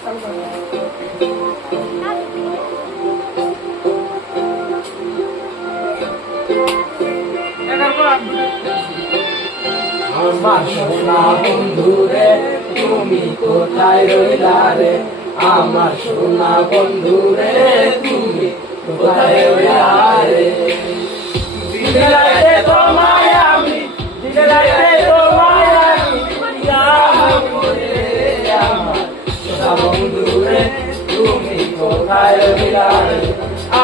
আমার সোনা বন্ধুরে তুমি কোথায় রইলা রে, আমার সোনা বন্ধুরে তুমি কোথায় রইলা রে। দিলাইতে তোমায় আমি, দিলাইতে তোমায় আমি, আমার সোনা বন্ধুরে তুমি কোথায় রইলা রে,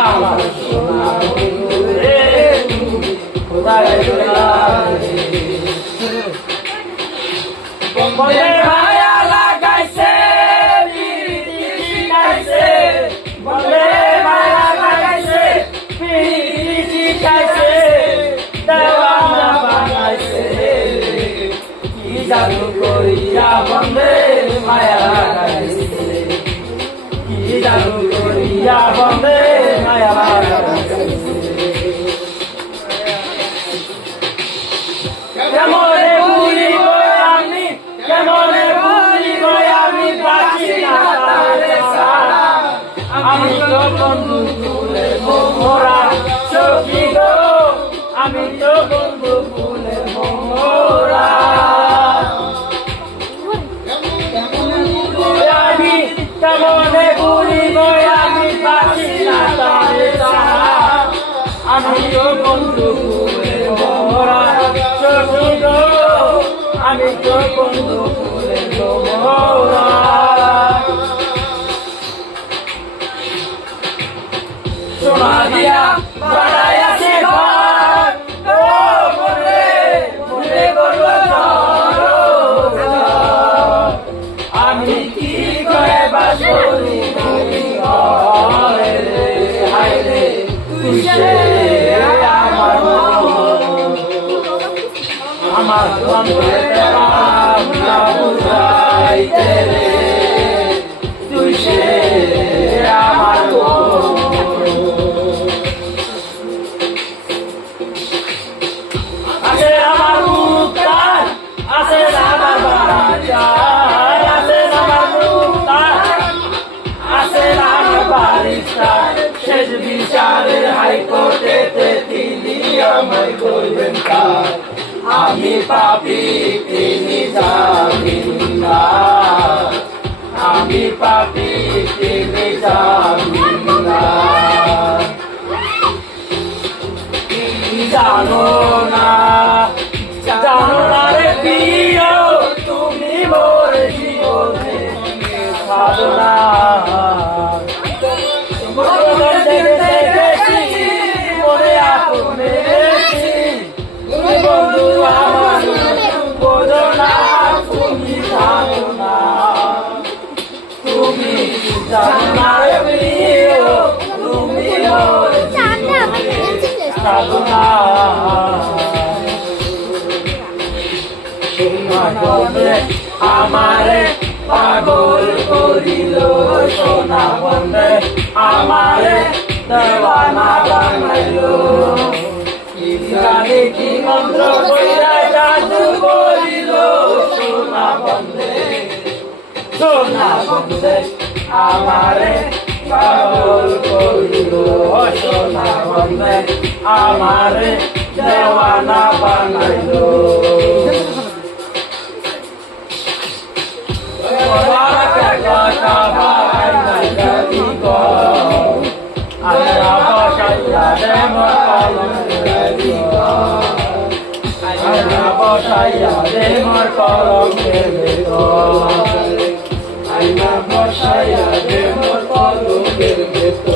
আমার সোনা বন্ধুরে তুমি কোথায় রইলা রে। বলে মায়া লাগাইছে পিরিতি শিখাইছে, বলে মায়া লাগাইছে পিরিতি শিখাইছে, দেওয়ানা বানাইছে কি জাদু করিয়া বলে মায়া লাগাইছে, কি জাদু করিয়া বলে মায়া লাগাইছে। কেমনে ভুলিব আমি, কেমনে ভুলিব আমি বাঁচি না তারে ছাড়া, আমি তো বন্ধু ফুলে মোরা সখী গো, আমি তো বন্ধু ফুলে মোরা। আমি কেমনে ভুলিব আমি বাঁচি না তারে ছাড়া, আমি তো বন্ধু ফুলে মোরা সখী গো, আমি তো বন্ধু ফুলে মোরা। সোনা দিয়া বাড়াইয়াছে ঘর, ও মনে মনে করো আমি কি করে বাসরি ঘরে রে, হায় রে তুই সে আমার আমার না বুঝাইতে রে, তুই সে আমার আছে আমার মুক্তার, আছে আমার বাচ্চার, আছে আমার মুক্তার, আছে আমার বারিস্তার, শেষ বিচারে হাইকোর্টেতে তিনি আমায় করবেন কাজ, আমি পাপী তিনি জামিনদার, আমি পাপী তিনি জামিনদার। জানো না, জানো না রে প্রিয় তুমি মোর জীবনে সাধনা, দেখেছি মনে আপনে বন্ধু আমার বোঝো না, তুমি জানো না, তুমি জানো না রে প্রিয় তুমি মোর সাধনা। আমারে পাগল করিল সোনা বন্ধে, আমারে দেওয়ানা বানাইল, কি জানি কি মন্ত্র কইরা জাদু করিল সোনা বন্ধে, সোনা বন্ধে আমারে পাগল করিল সোনা বন্ধে, আমারে দেওয়ানা বানাইল। বসাইয়া রে মোর কলমের ভেতর, আইনা বসাইয়া রে মোর কলমের ভেতর।